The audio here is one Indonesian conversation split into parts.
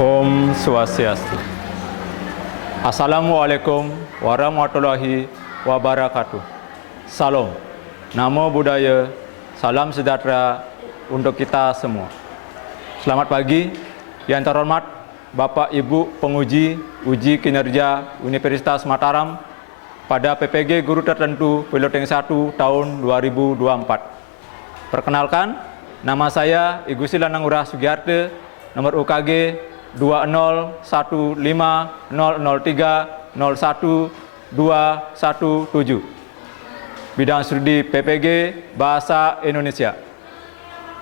Om Swastiastu. Assalamualaikum warahmatullahi wabarakatuh. Salam, Namo Buddhaya, salam sejahtera untuk kita semua. Selamat pagi, yang terhormat Bapak Ibu penguji uji kinerja Universitas Mataram pada PPG Guru Tertentu Piloting 1 tahun 2024. Perkenalkan, nama saya I Gusti Lanang Urah Sugiyarte, nomor UKG 2015003012217. Bidang studi PPG Bahasa Indonesia.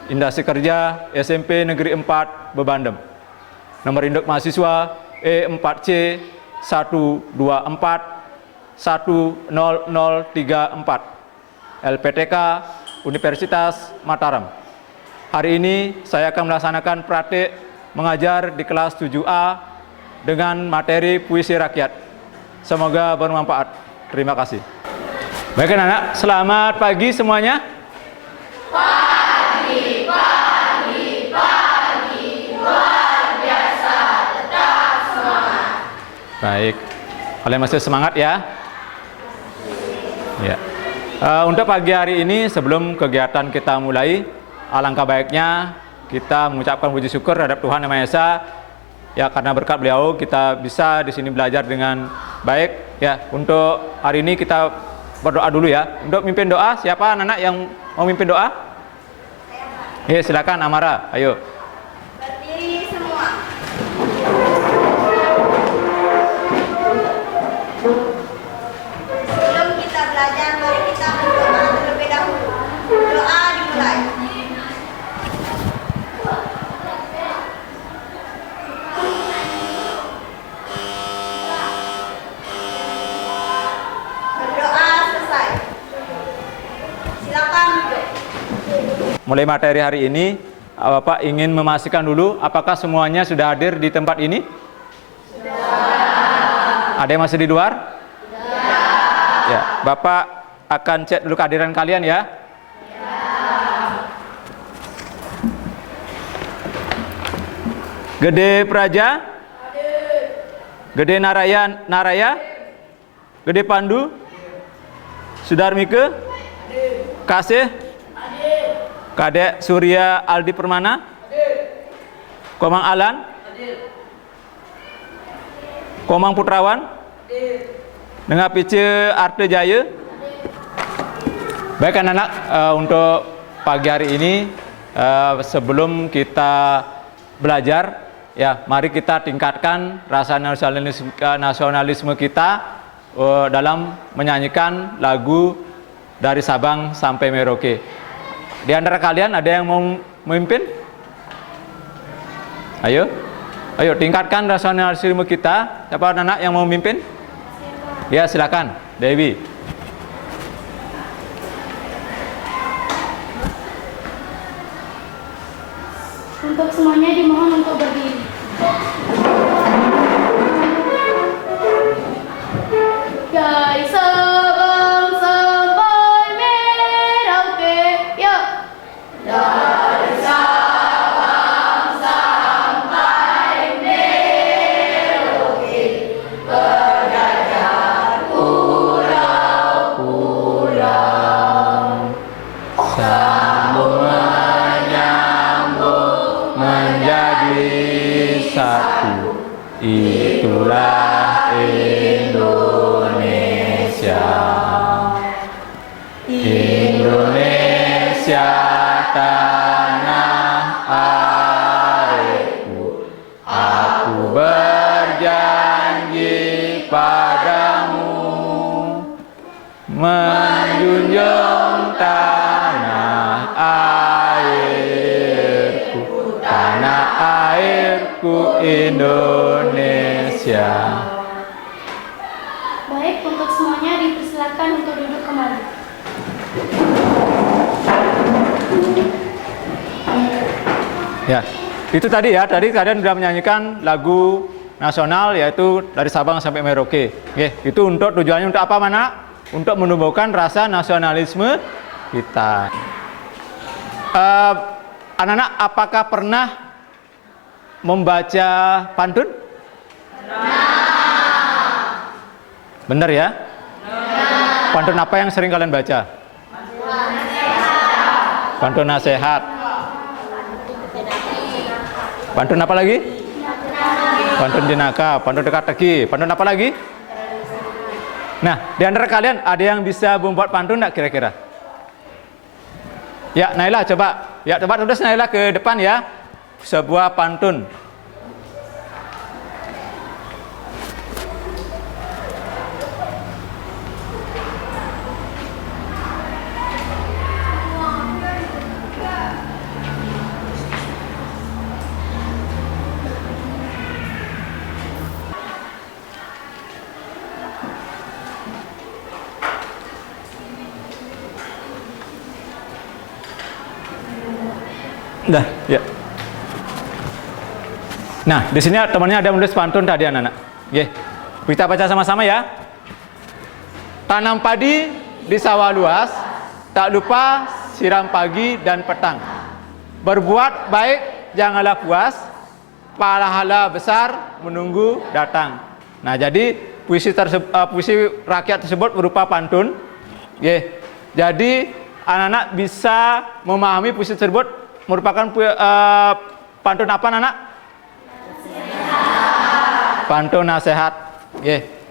Industri kerja SMP Negeri 4 Bebandem. Nomor induk mahasiswa E4C 124 10034. LPTK Universitas Mataram. Hari ini saya akan melaksanakan praktik mengajar di kelas 7A dengan materi puisi rakyat. Semoga bermanfaat. Terima kasih. Baik anak-anak, selamat pagi semuanya. Pagi, luar biasa, tetap semangat. Baik, kalian masih semangat ya? Ya. Untuk pagi hari ini sebelum kegiatan kita mulai, alangkah baiknya kita mengucapkan puji syukur terhadap Tuhan Yang Maha Esa. Ya, karena berkat beliau kita bisa di sini belajar dengan baik. Ya, untuk hari ini kita berdoa dulu ya. Untuk mimpin doa, siapa anak-anak yang mau mimpin doa? Ya, silakan Amara. Ayo. Berdiri semua. Sebelum kita belajar, mari kita berdoa terlebih dahulu. Doa dimulai. Berdoa selesai. Silakan duduk. Mulai materi hari ini, Bapak ingin memastikan dulu apakah semuanya sudah hadir di tempat ini? Sudah. Ada yang masih di luar? Sudah. Ya, Bapak akan cek dulu kehadiran kalian ya. Gede Praja? Gede Naraya? Gede Pandu? Sudarmike? Kasih? Kadek Surya Aldi Permana? Komang Alan? Komang Putrawan? Dengan Pice Arte Jaya? Baik anak-anak, untuk pagi hari ini sebelum kita belajar, ya mari kita tingkatkan rasa nasionalisme kita dalam menyanyikan lagu dari Sabang sampai Merauke. Di antara kalian ada yang mau memimpin? Ayo tingkatkan nasionalisme kita. Siapa anak yang mau memimpin? Ya, silakan, Dewi. Untuk semuanya dimohon untuk berdiri. Dari Sabang sampai Merauke, yuk. Dari Sabang sampai Merauke, berjajar pulau-pulau, Sambung menyambung menjadi satu. Itulah Indonesia. Indonesia tanah airku. Aku berjanji padamu menjunjung tanah airku Indonesia. Baik, untuk semuanya dipersilakan untuk duduk kembali. Ya, itu tadi ya. Tadi kalian sudah menyanyikan lagu nasional yaitu dari Sabang sampai Merauke. Oke, itu untuk tujuannya untuk apa, Mana? Untuk menumbuhkan rasa nasionalisme kita. Anak-anak, apakah pernah membaca pantun? Benar ya? Pantun apa yang sering kalian baca? Pantun nasihat. Pantun apa lagi? Pantun jenaka, pantun teka-teki, pantun apa lagi? Nah, di antara kalian ada yang bisa membuat pantun enggak kira-kira? Ya, Naila coba. Ya, coba tulis Naila ke depan ya. Sebuah pantun. Dah, ya. Nah, di sini temannya ada menulis pantun tadi anak-anak. Oke. Kita baca sama-sama ya. Tanam padi di sawah luas, tak lupa siram pagi dan petang. Berbuat baik janganlah puas, pahala besar menunggu datang. Nah, jadi puisi rakyat tersebut berupa pantun. Oke. Jadi anak-anak bisa memahami puisi tersebut merupakan pantun apa, anak? Pantun nasihat.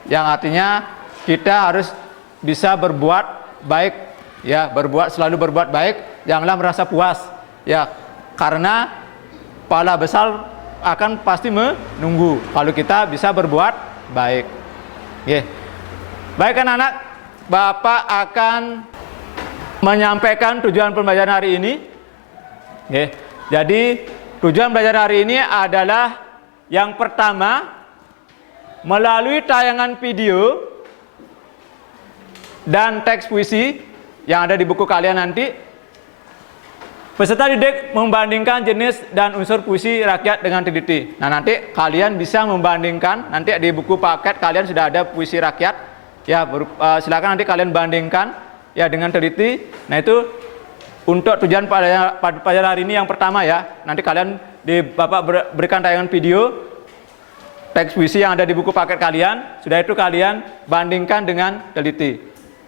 Yang artinya kita harus bisa berbuat baik, ya, selalu berbuat baik, janganlah merasa puas, ya, karena pahala besar akan pasti menunggu kalau kita bisa berbuat baik. Baik anak-anak, Bapak akan menyampaikan tujuan pembelajaran hari ini. Jadi tujuan belajar hari ini adalah yang pertama, melalui tayangan video dan teks puisi yang ada di buku kalian nanti, peserta didik membandingkan jenis dan unsur puisi rakyat dengan teliti. Nah, nanti kalian bisa membandingkan, nanti di buku paket kalian sudah ada puisi rakyat, ya, silakan nanti kalian bandingkan ya dengan teliti. Nah, itu untuk tujuan pelajaran hari ini yang pertama ya. Nanti kalian Bapak berikan tayangan video teks puisi yang ada di buku paket kalian. Sudah itu kalian bandingkan dengan teliti.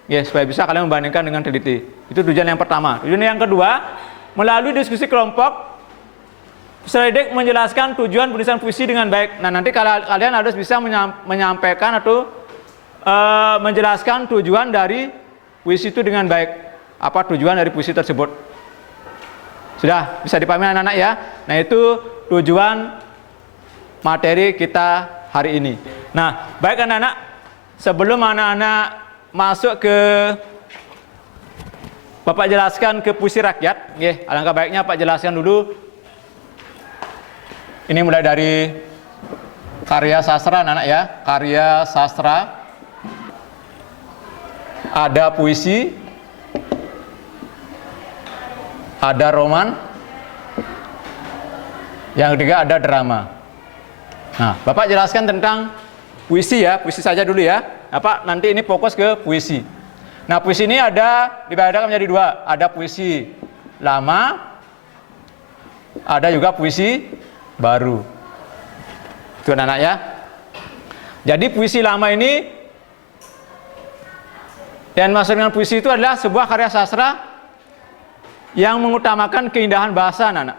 Ya, supaya bisa kalian membandingkan dengan teliti. Itu tujuan yang pertama. Tujuan yang kedua, melalui diskusi kelompok, peserta didik menjelaskan tujuan penulisan puisi dengan baik. Nah, nanti kalian harus bisa menyampaikan atau menjelaskan tujuan dari puisi itu dengan baik. Apa tujuan dari puisi tersebut? Sudah bisa dipahami anak-anak ya? Nah, itu tujuan materi kita hari ini. Nah, baik anak-anak, sebelum anak-anak masuk ke Bapak jelaskan ke puisi rakyat, alangkah baiknya Pak jelaskan dulu. Ini mulai dari karya sastra anak-anak ya, karya sastra. Ada puisi, ada roman, yang ketiga ada drama. Nah, Bapak jelaskan tentang puisi ya, puisi saja dulu ya. Bapak nanti ini fokus ke puisi. Nah, puisi ini dibedakan menjadi dua. Ada puisi lama, ada juga puisi baru. Itu anak-anak ya. Jadi puisi lama ini, dan maksud dengan puisi itu adalah sebuah karya sastra yang mengutamakan keindahan bahasa anak-anak,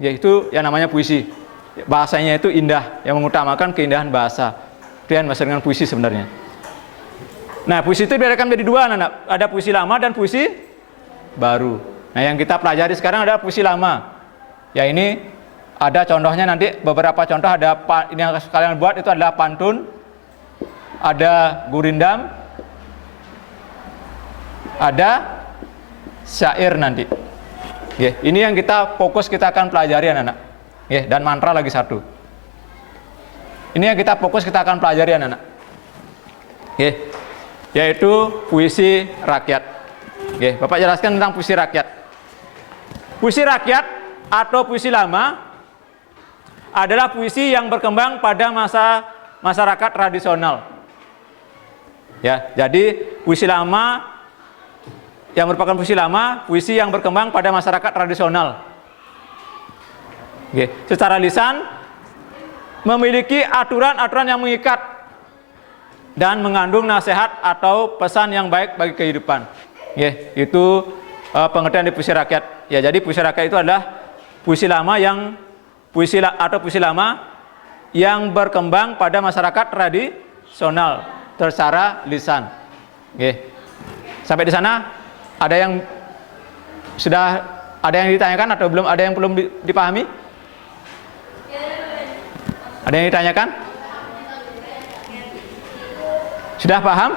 yaitu yang namanya puisi. Bahasanya itu indah, yang mengutamakan keindahan bahasa. Itu yang maksud dengan puisi sebenarnya. Nah, puisi itu dibedakan menjadi dua anak-anak. Ada puisi lama dan puisi baru. Nah, yang kita pelajari sekarang ada puisi lama. Ya, ini ada contohnya nanti, beberapa contoh ada ini yang kalian buat itu adalah pantun, ada gurindam, ada syair nanti. Ini yang kita fokus, kita akan pelajari anak-anak. Dan mantra lagi satu. Ini yang kita fokus, kita akan pelajari anak-anak. Yaitu puisi rakyat. Bapak jelaskan tentang puisi rakyat. Puisi rakyat atau puisi lama adalah puisi yang berkembang pada masa masyarakat tradisional. Jadi puisi lama yang merupakan puisi lama, puisi yang berkembang pada masyarakat tradisional. Secara lisan, memiliki aturan-aturan yang mengikat dan mengandung nasihat atau pesan yang baik bagi kehidupan. Itu pengertian di puisi rakyat. Ya, jadi puisi rakyat itu adalah puisi lama yang berkembang pada masyarakat tradisional secara lisan. Sampai di sana ada yang ditanyakan atau belum? Ada yang belum dipahami? Ada yang ditanyakan? Sudah paham?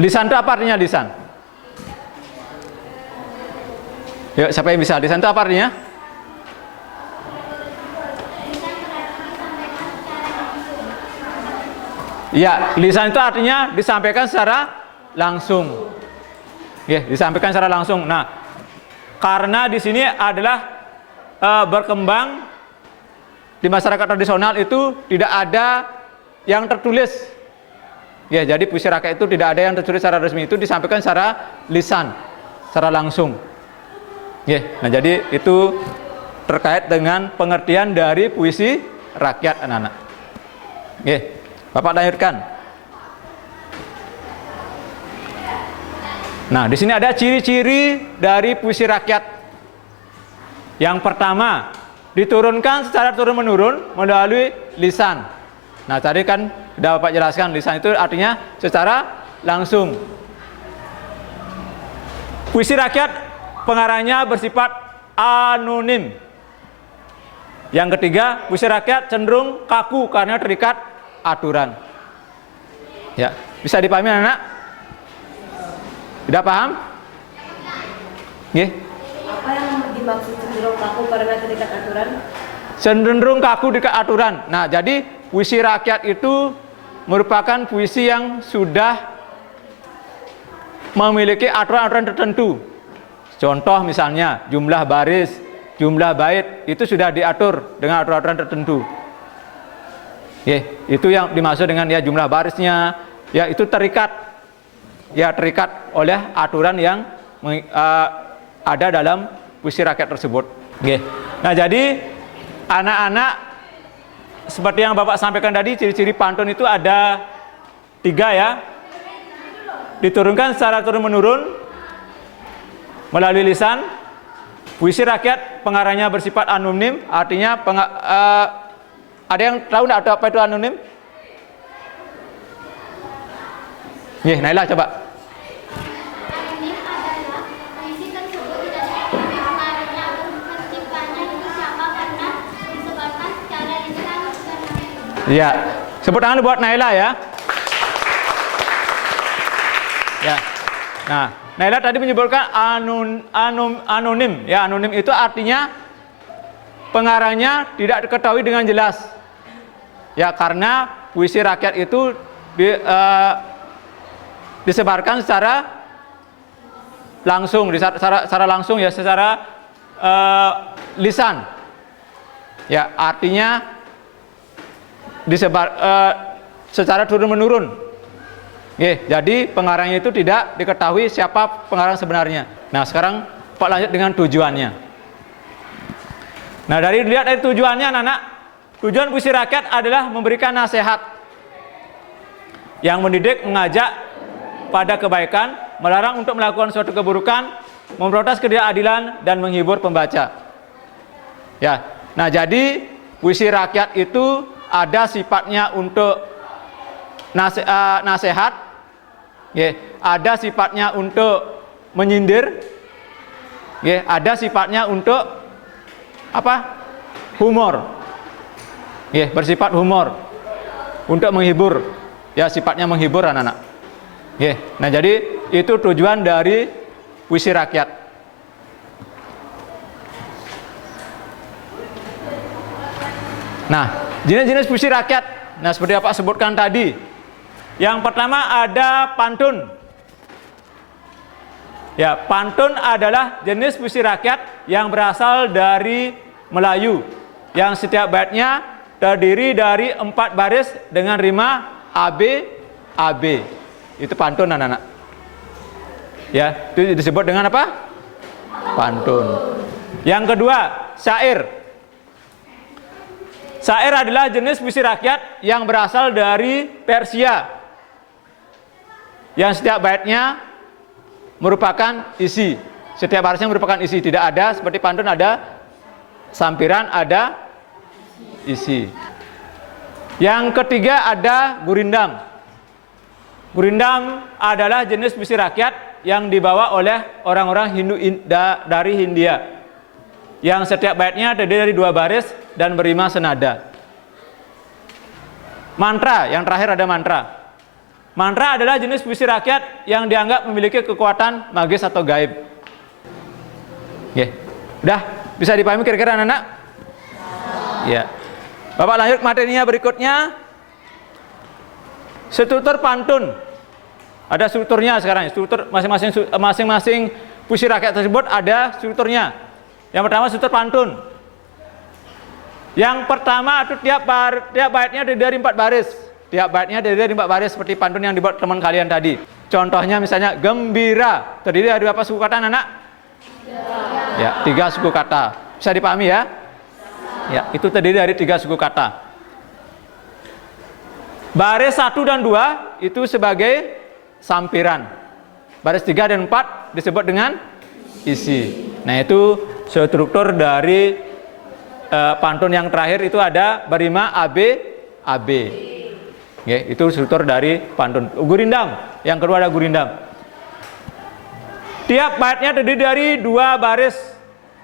Lisan itu apa artinya lisan? Yuk, siapa yang bisa? Lisan itu apa artinya? Ya, lisan itu artinya disampaikan secara langsung. Disampaikan secara langsung. Nah, karena di sini adalah berkembang di masyarakat tradisional itu tidak ada yang tertulis. Jadi puisi rakyat itu tidak ada yang tertulis secara resmi, itu disampaikan secara lisan, secara langsung. Nah, jadi itu terkait dengan pengertian dari puisi rakyat, anak-anak. Bapak lanjutkan. Nah, di sini ada ciri-ciri dari puisi rakyat. Yang pertama, diturunkan secara turun-menurun melalui lisan. Nah, tadi kan sudah Bapak jelaskan, lisan itu artinya secara langsung. Puisi rakyat pengarangnya bersifat anonim. Yang ketiga, puisi rakyat cenderung kaku karena terikat aturan. Ya, bisa dipahami anak-anak? Tidak paham? Apa yang dimaksud cenderung kaku karena terikat aturan? Cenderung kaku terikat aturan. Nah, jadi puisi rakyat itu merupakan puisi yang sudah memiliki aturan-aturan tertentu. Contoh misalnya jumlah baris, jumlah bait itu sudah diatur dengan aturan-aturan tertentu. Itu yang dimaksud dengan jumlah barisnya, itu terikat. Terikat oleh aturan yang ada dalam puisi rakyat tersebut. Nah, jadi anak-anak, seperti yang Bapak sampaikan tadi, ciri-ciri pantun itu ada 3 ya. Diturunkan secara turun-menurun melalui lisan. Puisi rakyat pengarangnya bersifat anonim, artinya ada yang tahu enggak apa itu anonim? Naila coba. Anonim adalah puisi tersebut tidak diketahui pengarangnya atau penciptanya itu siapa karena disebarkan secara lisan dan Iya, sebut tangan buat Naila ya. Nah, Naila tadi menyebutkan anonim. Ya, anonim itu artinya pengarangnya tidak diketahui dengan jelas. Ya, karena puisi rakyat itu disebarkan secara langsung, secara lisan. Ya, artinya disebar secara turun-menurun. Jadi pengarangnya itu tidak diketahui siapa pengarang sebenarnya. Nah, sekarang Pak lanjut dengan tujuannya. Nah, dilihat dari tujuannya, anak-anak, tujuan puisi rakyat adalah memberikan nasihat yang mendidik, mengajak pada kebaikan, melarang untuk melakukan suatu keburukan, memprotes ketidakadilan, dan menghibur pembaca. Nah, jadi puisi rakyat itu ada sifatnya untuk nasihat, ada sifatnya untuk menyindir, ada sifatnya untuk humor, bersifat humor, untuk menghibur, sifatnya menghibur anak-anak. Nah, jadi itu tujuan dari puisi rakyat. Nah, jenis-jenis puisi rakyat, nah seperti apa sebutkan tadi. Yang pertama ada pantun. Pantun adalah jenis puisi rakyat yang berasal dari Melayu, yang setiap baitnya terdiri dari 4 baris dengan rima AB, AB. Itu pantun, anak-anak. Itu disebut dengan apa? Pantun. Yang kedua, syair. Syair adalah jenis puisi rakyat yang berasal dari Persia, yang setiap baitnya merupakan isi. Setiap barisnya merupakan isi. Tidak ada seperti pantun ada sampiran, ada isi. Yang ketiga ada gurindam. Gurindam adalah jenis puisi rakyat yang dibawa oleh orang-orang Hindu dari Hindia, yang setiap baitnya terdiri dari 2 baris dan berima senada. Mantra, yang terakhir ada mantra. Mantra adalah jenis puisi rakyat yang dianggap memiliki kekuatan magis atau gaib. Oke, udah bisa dipahami kira-kira anak-anak? Ya. Bapak lanjut materinya berikutnya. Struktur pantun. Ada strukturnya sekarang. Struktur masing-masing puisi rakyat tersebut ada strukturnya. Yang pertama struktur pantun. Yang pertama itu tiap baitnya terdiri dari 4 baris. Tiap baitnya terdiri dari 4 baris seperti pantun yang dibuat teman kalian tadi. Contohnya misalnya gembira terdiri dari berapa suku kata anak? Ya, 3 suku kata. Bisa dipahami ya? Ya, itu terdiri dari 3 suku kata. Baris 1 dan 2 itu sebagai sampiran. Baris 3 dan 4 disebut dengan isi. Nah, itu struktur dari pantun yang terakhir itu ada berima AB AB. Oke, itu struktur dari pantun. Gurindam, yang kedua ada gurindam. Tiap baitnya terdiri dari 2 baris.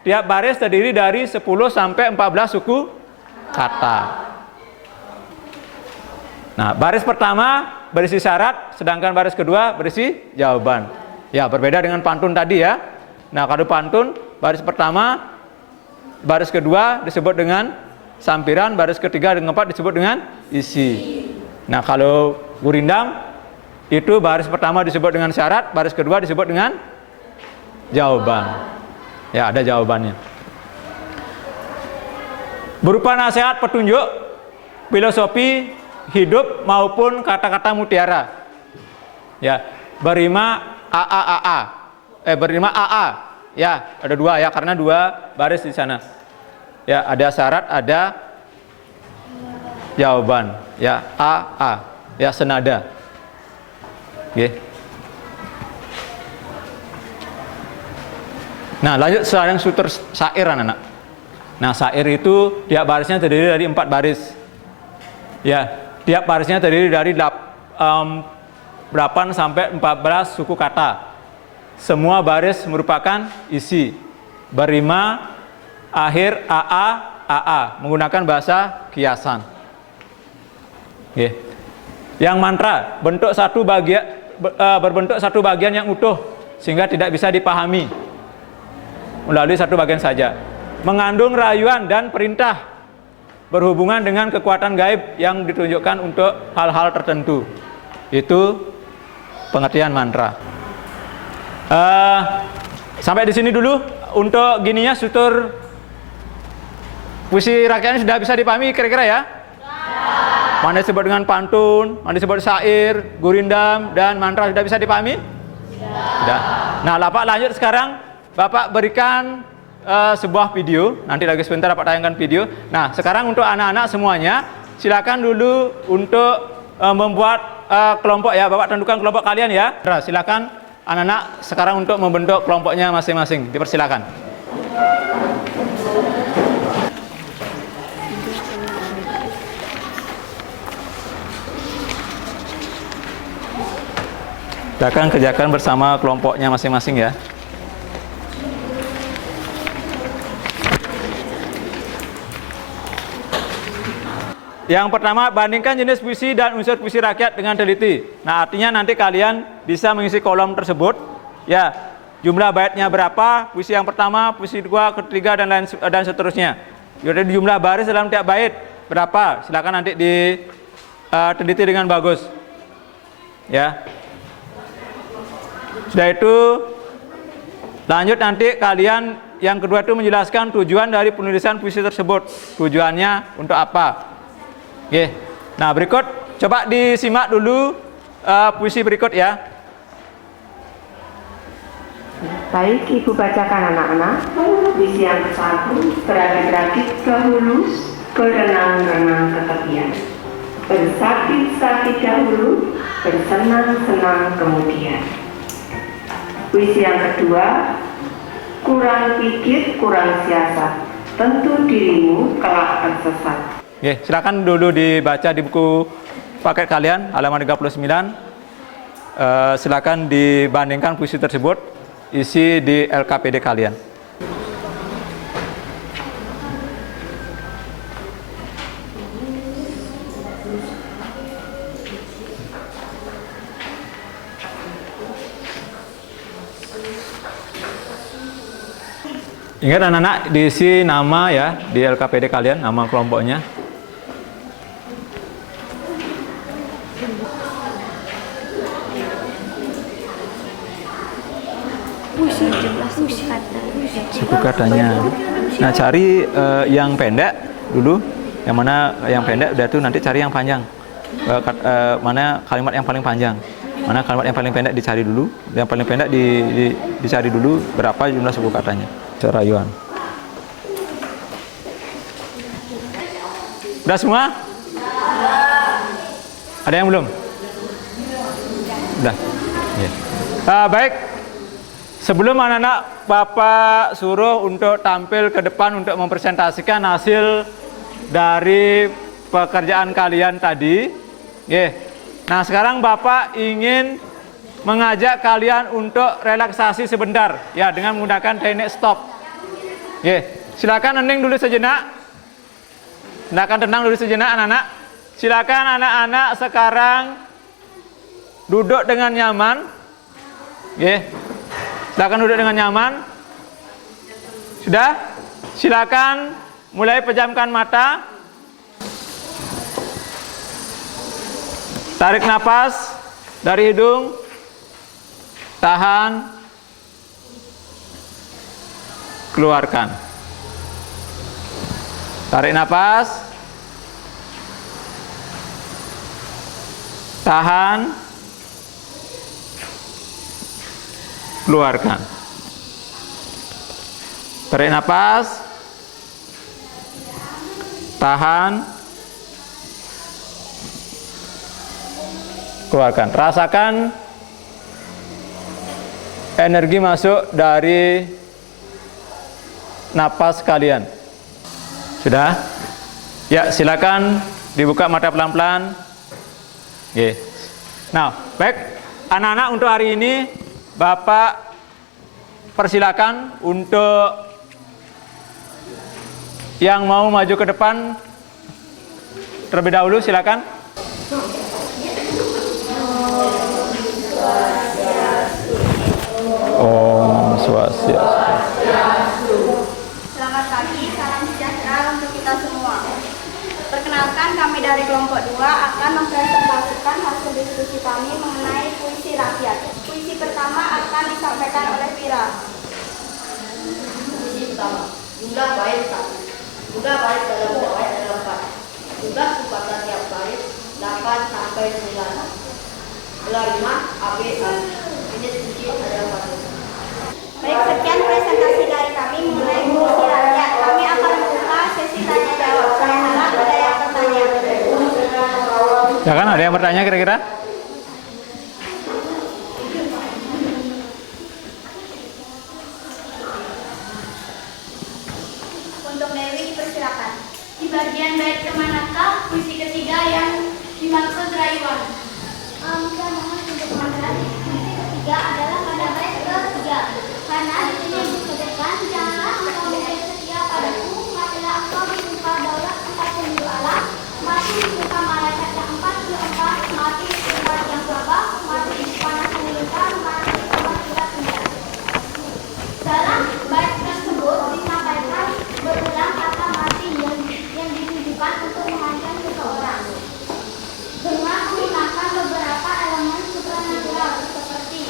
Tiap baris terdiri dari 10 sampai 14 suku kata. Nah, baris pertama berisi syarat, sedangkan baris kedua berisi jawaban. Ya, berbeda dengan pantun tadi ya. Nah, kalau pantun baris pertama, baris kedua disebut dengan sampiran, baris ketiga dan keempat disebut dengan isi. Nah, kalau gurindam itu baris pertama disebut dengan syarat, baris kedua disebut dengan jawaban. Ya, ada jawabannya. Berupa nasihat, petunjuk, filosofi hidup maupun kata-kata mutiara. Ya, berima AAAA. Berima AA. Ya, ada 2 ya karena 2 baris di sana. Ya, ada syarat, ada jawaban. Ya, AA. Ya, senada. Oke. Nah, lanjut sekarang struktur syair anak-anak. Nah, syair itu tiap barisnya terdiri dari 4 baris. Ya, tiap barisnya terdiri dari 8 sampai 14 suku kata. Semua baris merupakan isi. Berima, akhir, AA, AA. Menggunakan bahasa kiasan. Oke. Yang mantra berbentuk satu bagian yang utuh sehingga tidak bisa dipahami melalui satu bagian saja. Mengandung rayuan dan perintah berhubungan dengan kekuatan gaib yang ditunjukkan untuk hal-hal tertentu. Itu pengertian mantra. Sampai di sini dulu untuk gininya struktur puisi rakyatnya sudah bisa dipahami kira-kira ya? Mana disebut dengan pantun, mana disebut syair, gurindam, dan mantra sudah bisa dipahami? Sudah. Nah, Bapak lanjut sekarang. Bapak berikan sebuah video. Nanti lagi sebentar Bapak tayangkan video. Nah, sekarang untuk anak-anak semuanya, silakan dulu untuk membuat kelompok ya. Bapak tentukan kelompok kalian ya. Silakan anak-anak sekarang untuk membentuk kelompoknya masing-masing. Dipersilakan. Silakan kerjakan bersama kelompoknya masing-masing ya. Yang pertama, bandingkan jenis puisi dan unsur puisi rakyat dengan teliti. Nah, artinya nanti kalian bisa mengisi kolom tersebut. Ya, jumlah baitnya berapa, puisi yang pertama, puisi kedua, ketiga, dan seterusnya. Jadi jumlah baris dalam tiap bait berapa? Silakan nanti diteliti dengan bagus. Ya. Sudah itu, lanjut nanti kalian yang kedua itu menjelaskan tujuan dari penulisan puisi tersebut. Tujuannya untuk apa? Oke. Nah, berikut coba disimak dulu puisi berikut ya. Baik, Ibu bacakan anak-anak. Puisi yang ke-1, beragi-ragi ke hulu, berenang bersakit-sakit dahulu, bersenang-senang kemudian. Puisi yang kedua, kurang pikir, kurang siasat, tentu dirimu kelak tersesat. Oke, silakan dulu dibaca di buku paket kalian halaman 39. Silakan dibandingkan puisi tersebut isi di LKPD kalian. Ingat anak-anak, diisi nama ya di LKPD kalian, nama kelompoknya. Suku katanya. Nah, cari yang pendek dulu. Yang mana yang pendek, udah tuh nanti cari yang panjang. Mana kalimat yang paling panjang. Mana kalimat yang paling pendek dicari dulu. Yang paling pendek dicari dulu berapa jumlah suku katanya. Cerayuan. Udah semua? Ada yang belum? Udah. Ya. Baik. Sebelum anak-anak Bapak suruh untuk tampil ke depan untuk mempresentasikan hasil dari pekerjaan kalian tadi. Nah, sekarang Bapak ingin mengajak kalian untuk relaksasi sebentar ya dengan menggunakan teknik stop. Silakan hening dulu sejenak. Silakan tenang dulu sejenak anak-anak. Silakan anak-anak sekarang duduk dengan nyaman. Silakan duduk dengan nyaman. Sudah? Silakan mulai pejamkan mata. Tarik napas dari hidung. Tahan. Keluarkan. Tarik napas. Tahan. Keluarkan. Tarik napas. Tahan. Keluarkan. Rasakan energi masuk dari napas kalian. Sudah? Ya, silakan dibuka mata pelan-pelan. Nah, baik. Anak-anak, untuk hari ini Bapak persilakan untuk yang mau maju ke depan terlebih dahulu, silakan. Om Swastiastu. Selamat pagi, salam sejahtera untuk kita semua. Perkenalkan, kami dari kelompok 2 akan mempresentasikan hasil diskusi kami mengenai puisi rakyat. Puisi pertama akan disampaikan oleh Vira. Puisi pertama, jumlah bait 1. Jumlah bait dalam bait adalah 4. Jumlah suku kata tiap bait 8 sampai 9. Belah 5 ABA. Ini sedikit adalah 4. Baik, sekian presentasi dari kami mengenai puisi rakyat. Kami akan membuka sesi tanya jawab. Saya harap ada yang bertanya. Ya kan, ada yang bertanya kira-kira? Untuk Dewi, persilakan. Di bagian bait kemanakah puisi ketiga yang dimaksud rayuan? Saya mohon untuk mengenal puisi ketiga adalah pada bait ketiga. Karena di sini disebutkan, janganlah engkau menjadi setia padaku, matilah engkau disumpah daulat 40 alam, mati disumpah malaikat yang 44, mati disumpah yang tabah, mati dipanas melintang, mati disumpah surat indah. Dalam bait tersebut disampaikan berulang kata mati yang ditujukan untuk mengancam seseorang dengan menggunakan beberapa elemen supranatural seperti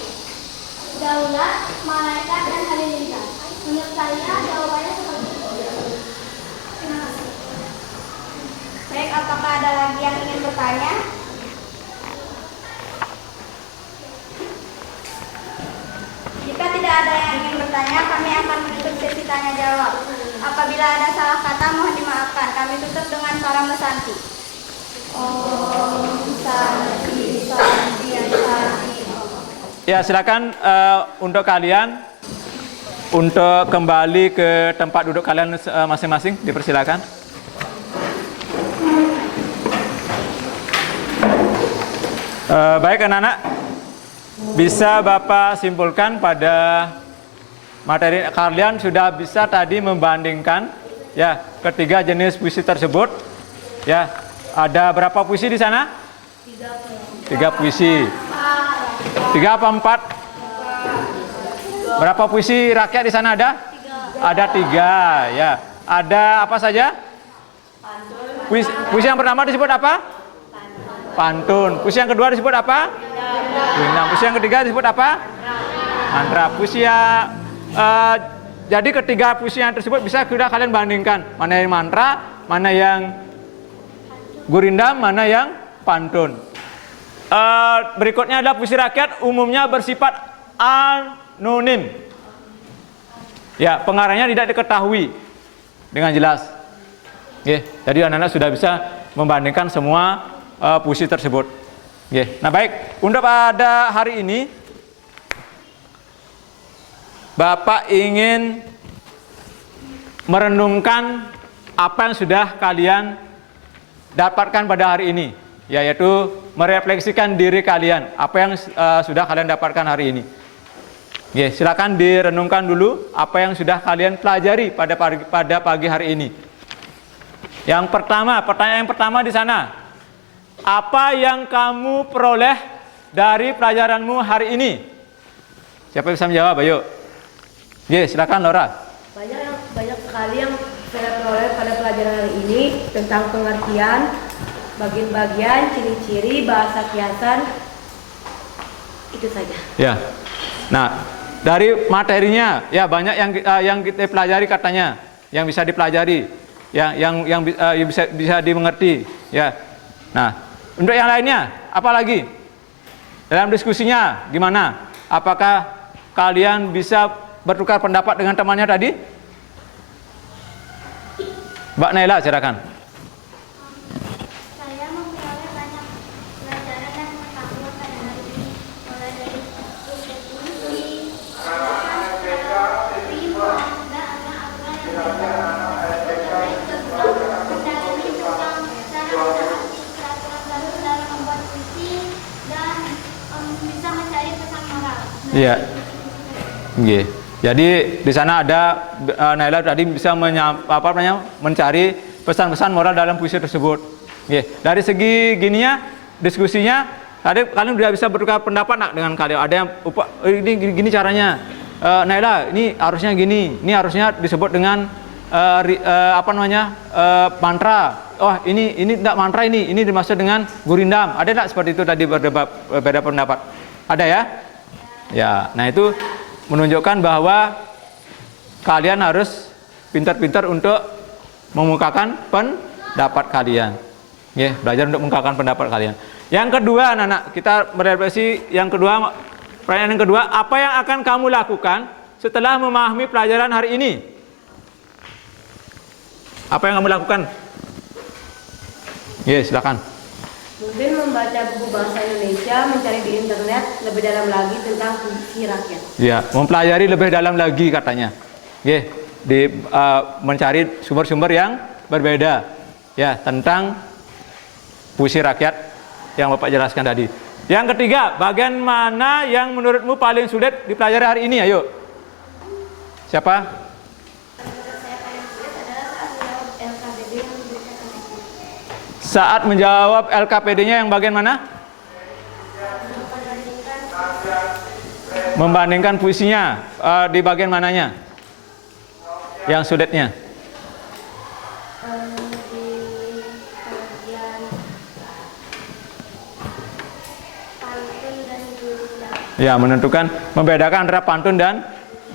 daulat, malaikat, dan halilintar. Menurut saya jawabannya seperti itu. Terima kasih. Baik, apakah ada lagi yang ingin bertanya? Jika tidak ada yang ingin bertanya, kami akan menutup sesi tanya jawab. Apabila ada salah kata, mohon dimaafkan. Kami tutup dengan salam besanti. Ya, silakan untuk kalian untuk kembali ke tempat duduk kalian masing-masing, dipersilakan. Baik anak-anak, bisa Bapak simpulkan pada materi kalian sudah bisa tadi membandingkan ya ketiga jenis puisi tersebut. Ya, ada berapa puisi di sana? 3 puisi. 3 apa 4? Berapa puisi rakyat di sana ada? Ada 3 ya. Ada apa saja? Puisi yang pertama disebut apa? Pantun. Puisi yang kedua disebut apa? Guindam. Puisi yang ketiga disebut apa? Mantra. Puisi yang jadi ketiga puisi yang tersebut bisa sudah kalian bandingkan mana yang mantra, mana yang gurindam, mana yang pantun. Berikutnya adalah puisi rakyat umumnya bersifat anonim. Ya, pengarangnya tidak diketahui dengan jelas. Jadi anak-anak sudah bisa membandingkan semua puisi tersebut. Nah baik, untuk pada hari ini Bapak ingin merenungkan apa yang sudah kalian dapatkan pada hari ini, yaitu merefleksikan diri kalian, apa yang sudah kalian dapatkan hari ini. Silakan direnungkan dulu apa yang sudah kalian pelajari pada pagi hari ini. Yang pertama, pertanyaan yang pertama di sana, apa yang kamu peroleh dari pelajaranmu hari ini? Siapa bisa menjawab? Ayo. Silakan Laura. Banyak sekali yang saya peroleh pada pelajaran hari ini tentang pengertian, bagian-bagian, ciri-ciri, bahasa kiasan. Itu saja. Ya. Nah, dari materinya ya banyak yang kita pelajari katanya, yang bisa dipelajari, yang bisa dimengerti, ya. Nah, untuk yang lainnya apa lagi? Dalam diskusinya gimana? Apakah kalian bisa bertukar pendapat dengan temannya tadi? Mbak Naila, silakan. Saya memperoleh banyak pelajaran dan pengetahuan pada hari ini, mulai dari puisi, rimba, dan aturan yang terkait tentang mendalami tentang cara menaati peraturan baru dalam membuat puisi dan bisa mencari pesan moral. Iya. Jadi di sana ada Naila tadi bisa mencari pesan-pesan moral dalam puisi tersebut. Dari segi gininya diskusinya, tadi kalian sudah bisa bertukar pendapat dengan kalian. Ada yang ini gini caranya, Naila ini harusnya gini, ini harusnya disebut dengan mantra. Oh ini tidak mantra, ini dimaksud dengan gurindam. Ada tidak seperti itu tadi berbeda pendapat? Ada ya? Ya, nah itu menunjukkan bahwa kalian harus pintar-pintar untuk mengungkapkan pendapat kalian. Belajar untuk mengungkapkan pendapat kalian. Yang kedua, anak-anak, kita merefleksi yang kedua, pertanyaan yang kedua, apa yang akan kamu lakukan setelah memahami pelajaran hari ini? Apa yang kamu lakukan? Silakan. Mungkin membaca buku bahasa Indonesia, mencari di internet lebih dalam lagi tentang puisi rakyat. Ya, mempelajari lebih dalam lagi katanya. Mencari sumber-sumber yang berbeda ya tentang puisi rakyat yang Bapak jelaskan tadi. Yang ketiga, bagian mana yang menurutmu paling sulit dipelajari hari ini? Ayo. Siapa? Saat menjawab LKPD-nya yang bagian mana? Membandingkan puisinya di bagian mananya? Yang sulitnya? Ya, menentukan, membedakan antara pantun dan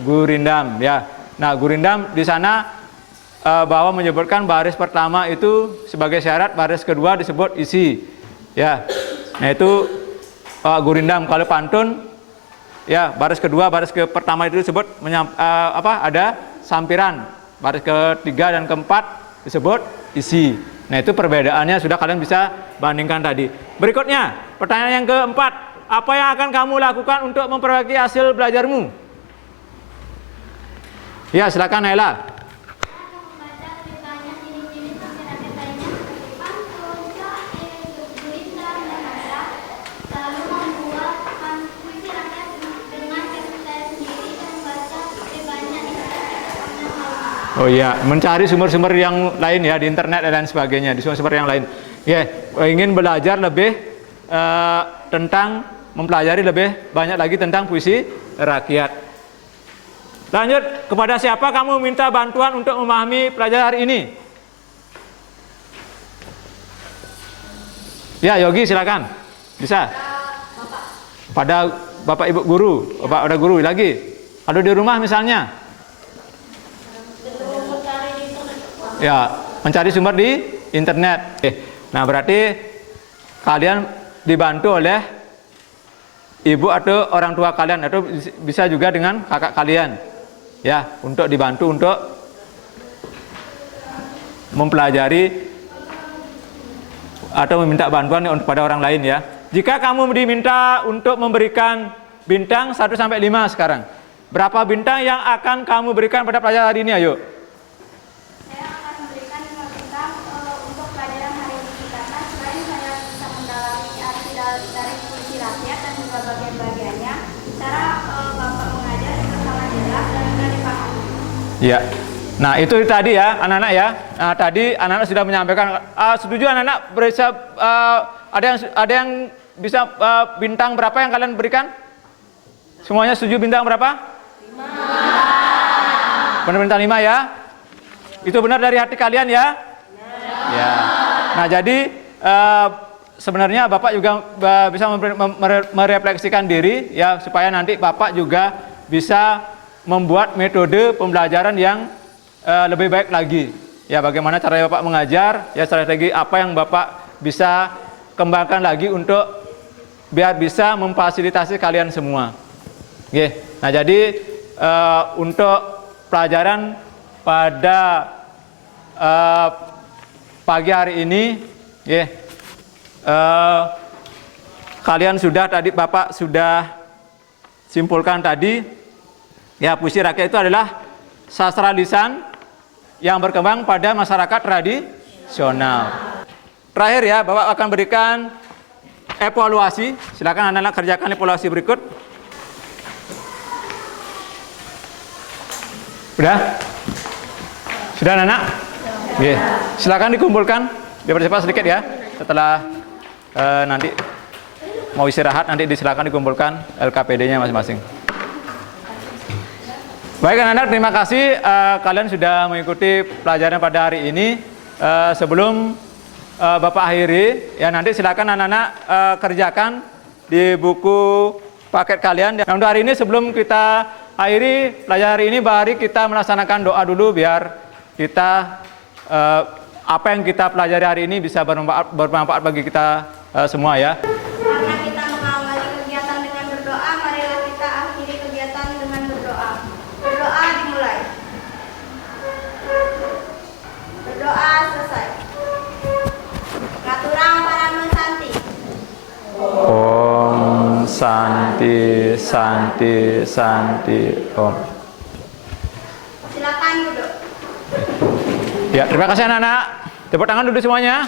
gurindam. Ya, nah gurindam di sana bahwa menyebutkan baris pertama itu sebagai syarat, baris kedua disebut isi. Ya, nah itu gurindam. Kalau pantun, ya baris kedua, baris pertama itu disebut ada sampiran. Baris ketiga dan keempat disebut isi. Nah itu perbedaannya sudah kalian bisa bandingkan tadi. Berikutnya, pertanyaan yang keempat, apa yang akan kamu lakukan untuk memperbaiki hasil belajarmu? Ya, silakan Naila. Membaca lebih banyak jenis-jenis puisi rakyat lainnya seperti pantun, syair, gurita, dan naskah. Selalu membuat puisi rakyat dengan versi saya sendiri dan membaca lebih banyak di internet. Oh iya, mencari sumber-sumber yang lain ya di internet dan lain sebagainya, di sumber-sumber yang lain. Ya, ingin belajar lebih tentang mempelajari lebih banyak lagi tentang puisi rakyat. Lanjut, kepada siapa kamu minta bantuan untuk memahami pelajaran hari ini? Ya, Yogi silakan. Bisa. Pada Bapak Ibu guru, Bapak ada guru lagi. Ada di rumah misalnya. Ya, mencari sumber di internet. Nah, berarti kalian dibantu oleh ibu atau orang tua kalian, atau bisa juga dengan kakak kalian. Ya, untuk dibantu untuk mempelajari atau meminta bantuan pada orang lain ya. Jika kamu diminta untuk memberikan bintang 1 sampai 5 sekarang, berapa bintang yang akan kamu berikan pada pelajaran hari ini? Ayo. Saya akan memberikan 5 bintang untuk pelajaran hari ini karena selain saya bisa mendalami arti dari puisi rakyat dan juga bagian-bagiannya, cara Bapak mengajar juga sangat jelas dan mudah dipahami. Ya. Nah, itu tadi ya, anak-anak ya. Nah, tadi anak-anak sudah menyampaikan. Setuju anak-anak? Ada yang bisa bintang berapa yang kalian berikan? Semuanya setuju bintang berapa? 5. Benar bintang 5 ya? Itu benar dari hati kalian ya? Ya. Nah, jadi sebenarnya Bapak juga bisa merefleksikan diri ya, supaya nanti Bapak juga bisa membuat metode pembelajaran yang lebih baik lagi. Ya, bagaimana cara Bapak mengajar, ya strategi apa yang Bapak bisa kembangkan lagi untuk biar bisa memfasilitasi kalian semua. Oke. Nah, jadi untuk pelajaran pada pagi hari ini, kalian sudah tadi Bapak sudah simpulkan tadi, ya puisi rakyat itu adalah sastra lisan yang berkembang pada masyarakat tradisional. Terakhir ya, Bapak akan berikan evaluasi. Silakan anak-anak kerjakan evaluasi berikut. Sudah anak-anak? Oke. Silakan dikumpulkan. Dipercepat sedikit ya. Setelah nanti mau istirahat, nanti disilakan dikumpulkan LKPD-nya masing-masing. Baik anak-anak, terima kasih kalian sudah mengikuti pelajaran pada hari ini. Sebelum Bapak akhiri, ya nanti silakan anak-anak kerjakan di buku paket kalian. Dan untuk hari ini sebelum kita akhiri pelajaran hari ini, mari kita melaksanakan doa dulu biar kita apa yang kita pelajari hari ini bisa bermanfaat bagi kita semua ya. Karena kita mengawali kegiatan dengan berdoa, marilah kita akhiri kegiatan dengan berdoa. Berdoa dimulai. Berdoa selesai. Ngaturang Paranun Santi. Om Santi Santi Santi Om. Silakan duduk. Ya, terima kasih anak-anak. Tepuk tangan dulu semuanya.